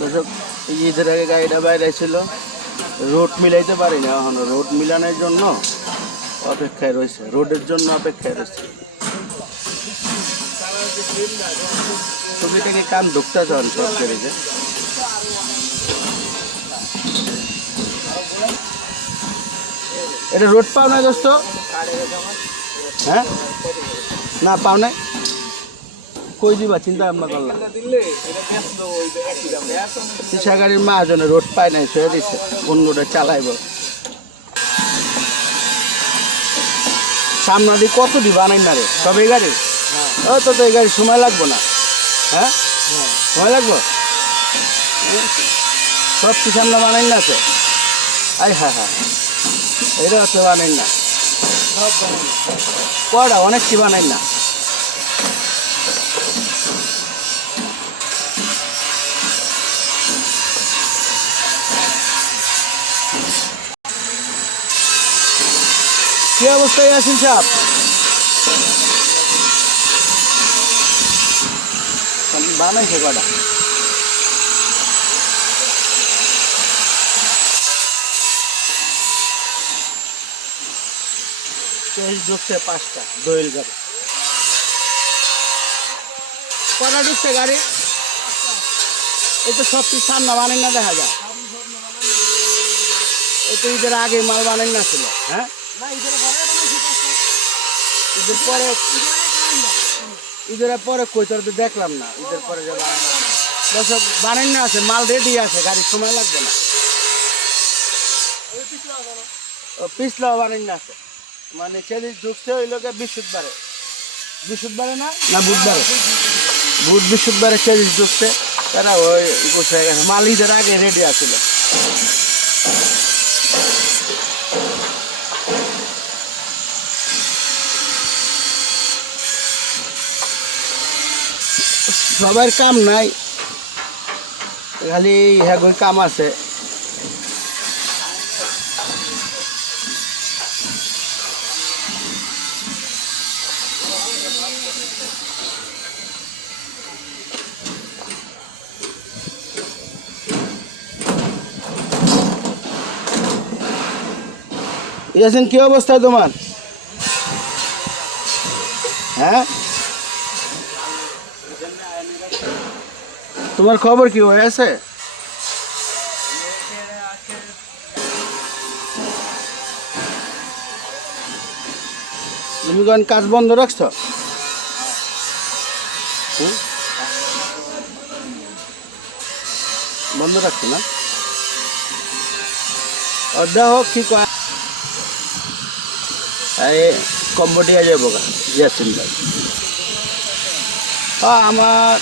দর্শক ঈদের আগে গাড়িটা বাইরে ছিল, রোড মিলাইতে পারি না এখনো। রোড মিলানোর জন্য অপেক্ষায় রয়েছে, রোডের জন্য অপেক্ষায় রয়েছে। ছবিটাকে কান ঢুকতে চান সব গাড়িতে। এটা রোড পাও না দোস্ত? হ্যাঁ না পাও না, কই দিবা চিন্তা ভাবনা করলাম। সিসা গাড়ির মাহাজনে রোড পায় নাই, সয়ে দিচ্ছে, কোন রোডে চালাইব। সামনা দিয়ে কত দি বানাই না রে সব এই গাড়ি। ও তো এই গাড়ি সময় লাগবো না? হ্যাঁ সময় লাগবো, সব কি সামনে বানাই না আছে? আই হ্যাঁ হ্যাঁ, এটা হচ্ছে বানাই না, কটা অনেক কি বানাই না। কি অবস্থায় আছেন সাহেব? বানাইছে কটা? ঢুকছে 5টা দোয়েল গাড়ি। কটা ঢুকছে গাড়ি? এই তো সব কিছু সামনা বানাই না দেখা যায়। এই তো ঈদের আগে মাল বানাই না ছিল। হ্যাঁ ঈদের পরে, ঈদের পরে কই তোর তো দেখলাম না। ঈদের পরে যে দর্শক বানাই না আছে, মাল রেডি আছে, গাড়ির সময় লাগবে না। পিছলা বানাই না আছে, মানে ছেলে ঢুকছে ওই লোকে বৃহস্পতিবারে। বৃহস্পতিবারে না না বুধবারে, বৃহস্পতিবারে ছেলে ঢুকছে, তারা ওই গোছায় গেছে, মাল ঈদের আগে রেডি আছিল। সবার কাম নাই, খালি হ্যাঁ কাম আছে। ইয়াসিন কি অবস্থা তোমার? হ্যাঁ তোমার খবর কি হয়েছে? তুমি কোন কাজ বন্ধ রাখছ? বন্ধ রাখছো না? দেখো কি কয় কম্বোডিয়া যাবো গা ইয়াসিন ভাই। আমার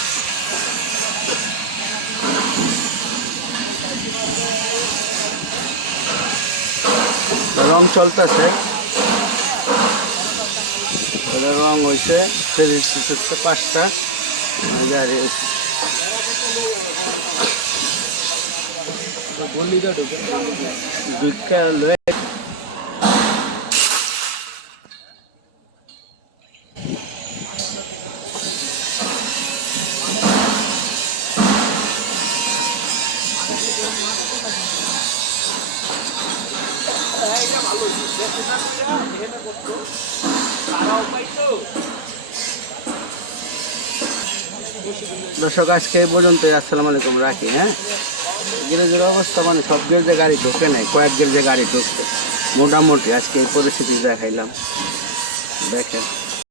রং চলতেছে, রং হয়েছে 5টা গাড়ি। দর্শক আজকে এই পর্যন্তই, আসসালামু আলাইকুম, রাখি। হ্যাঁ গ্যারেজের অবস্থা মানে সব গ্যারেজে গাড়ি ঢোকে নাই, কয়েক গ্যারেজে গাড়ি ঢুকছে। মোটামুটি আজকে এই পরিস্থিতি দেখাইলাম, দেখেন।